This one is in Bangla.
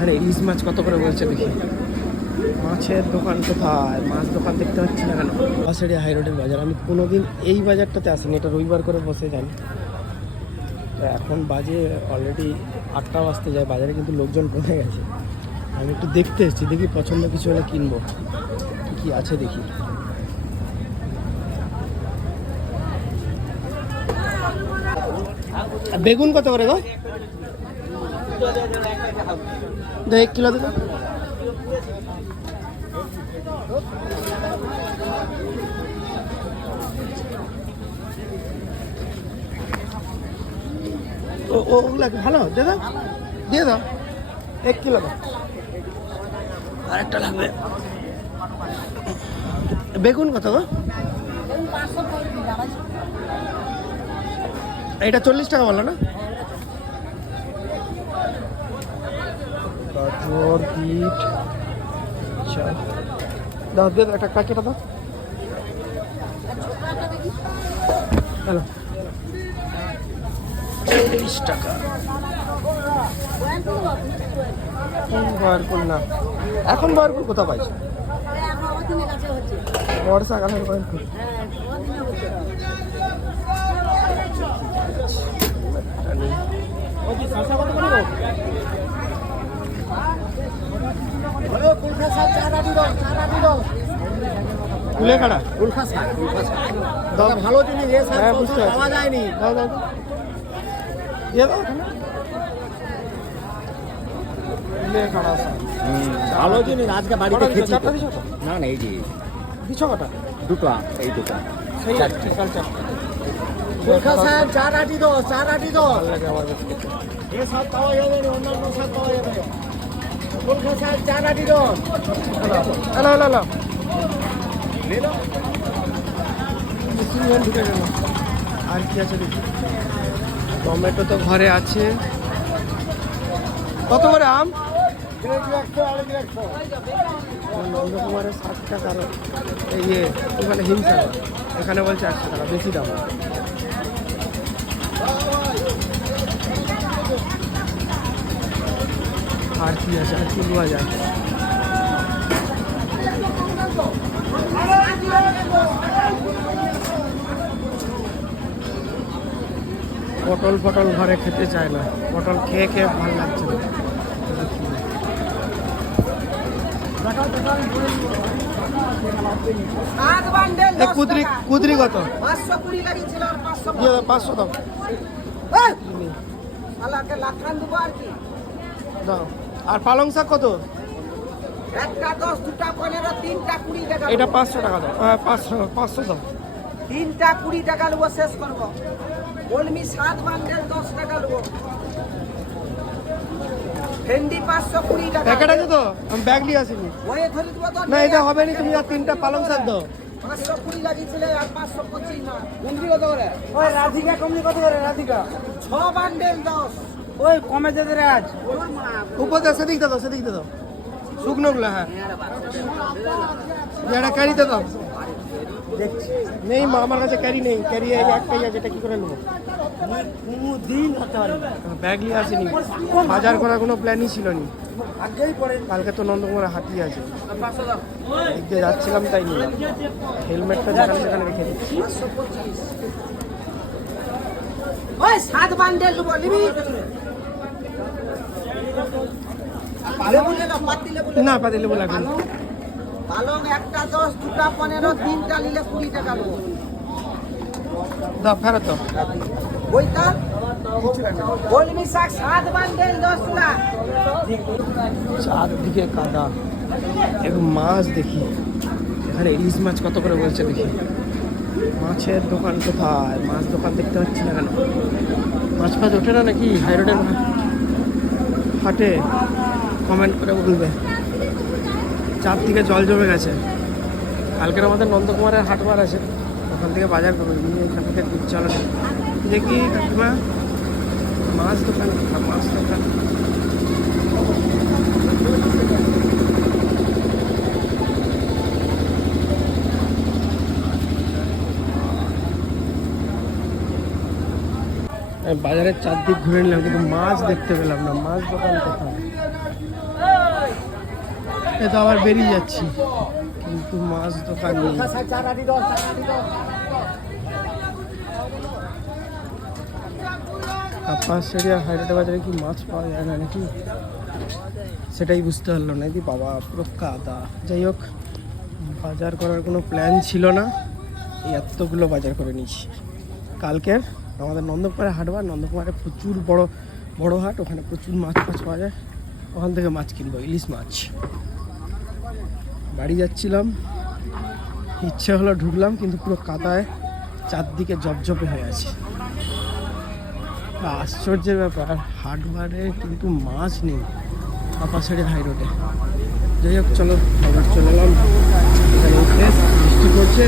এখানে ইলিশ মাছ কত করে বলছে দেখি। মাছের দোকান কোথায়? মাছ দোকান দেখতে পাচ্ছি না কেন? বাসেরি হাই রোডের বাজার। আমি কোনোদিন এই বাজারটাতে আসিনি, এটা রবিবার করে বসে তো এখন বাজে অলরেডি আটটা বাজতে যায়, বাজারে কিন্তু লোকজন কমে গেছে। আমি একটু দেখতে এসেছি, দেখি পছন্দ কিছু হলে কিনবো। কি কি আছে দেখি। বেগুন কত করে গো? দে এক কিলো দেবো ও ও ওগুলা ভালো দিয়ে দাও। দিয়ে দাও। এক কিলো দাও। আরেকটা লাগবে। বেগুন কত গো? এটা চল্লিশ টাকা বলল না? গাজর বিট আচ্ছা। দাও দাও একটা প্যাকেটটা দাও। হ্যালো। চল্লিশ টাকা। বয়ারপুর না এখন বয়ারপুর কোথাও পাইছো? বর্ষাকালের দাও ভালো জিনিস। পাওয়া যায়নি ভালো জিনিস আজকে বাড়িতে? খেয়েছি? না না এই যে দিছো কটা দুটো এই দুটো চারটে। কলকা শাক চার আটি দশ চার আটি দশ। এ শাক পাওয়া যাবে অন্যান্য শাক পাওয়া যাবে কলকা শাক চার আটি দশ আর কি আছে টমেটো তো ঘরে আছে। কত করে আম? নন্দকুমারের ইয়ে এখানে বলছে একশো টাকা, বেশি দাম। আর কি আছে? আর কি নেওয়া যায় পটল ফটল ঘরে খেতে চায় না। পটল খেয়ে খেয়ে ভালো লাগছে না। এ কুদরি কুদরি কত? পাঁচশো দাও, দাও। আর পালং শাক কত? একটা দশ দুটা পনেরো তিনটা কুড়ি টাকা এটা পাঁচশো টাকা দাও। হ্যাঁ পাঁচশো পাঁচশো দাও। তিনটা কুড়ি টাকা নেব শেষ করব। কলমি সাত বান্ডেল দশ টাকা নেব ভেন্ডি পাঁচশো কুড়ি টাকা প্যাকেট আছে তো? আমি ব্যাগ নিয়ে আসিনি। ধরে দেবো তো না এটা হবে না তুমি আর তিনটা পালং শাক দাও। পাঁচশো কুড়ি লাগিয়েছিলে আর পাঁচশো পঁচিশ না। কুমড়ি কত করে? ওই রাধিকা কত করে রাধিকা? ছ বান্ডেল দশ। ওই কমে যেতে আজ। উপর দাও সেদিক দাও সেদিক দাও। শুকনোগুলো হ্যাঁ। এটা ক্যারিতে দাও। নেই মা আমার কাছে ক্যারি নেই। ক্যারি একটাই আছে এটা কি করে নেব? দিন হতে পারে। ব্যাগ নিয়ে আসিনি। বাজার করার কোনো প্ল্যানই ছিল না কালকে তো নন্দকুমার হাতি আছে। দিয়ে যাচ্ছিলাম তাই নিলাম। হেলমেটটা যেখানে সেখানে রেখে দিচ্ছি। ওই সাত বান্ডেল নেব? নে লাগবে। পালং একটা দশ দুটা পনেরো তিনটা নিলে কুড়ি টাকা নেব দাও ফেরত দাও। বইটা? কলমি শাক সাত বান্ডেল দশ লাখ চারদিকে কাদা। মাছ দেখি। এখানে ইলিশ মাছ কত করে বলছে দেখি। মাছের দোকান কোথায়? মাছ দোকান দেখতে পাচ্ছি না কেন? মাছ ফাছ ওঠে না নাকি? হাই হাটে কমেন্ট করে বলবে। চার থেকে জল জমে গেছে। কালকের আমাদের নন্দকুমারের হাটবার আছে। ওখান থেকে বাজার করবে। নিয়ে এখান থেকে দুধ চলে দেখি কাকিমা মাছ দোকান? মাছ দোকান। বাজারের চারদিক ঘুরে নিলাম, কিন্তু মাছ দেখতে পেলাম না। মাছ দোকান কোথায়? এ তো আবার বেরিয়ে যাচ্ছি, কিন্তু মাছ দোকান নেই। বাজারে কি মাছ পাওয়া যায় না নাকি? সেটাই বুঝতে পারল না কি বাবা, পুরো কাদা। যাই হোক, বাজার করার কোনো প্ল্যান ছিল না এতগুলো বাজার করে নিয়েছি। কালকের আমাদের নন্দকুমারে হাট বার নন্দকুমারে প্রচুর বড় বড় হাট, ওখানে প্রচুর মাছ ফাছ পাওয়া যায়। ওখান থেকে মাছ কিনবো, ইলিশ মাছ। বাড়ি যাচ্ছিলাম, ইচ্ছে হলো ঢুকলাম, কিন্তু পুরো কাদায় চারদিকে জপজপে হয়ে আছে। আশ্চর্যের ব্যাপার হাটবারে কিন্তু মাছ নেই আপাসারি হাই রোডে। যাই হোক, চলো আবার চলে এলাম। বৃষ্টি পড়ছে।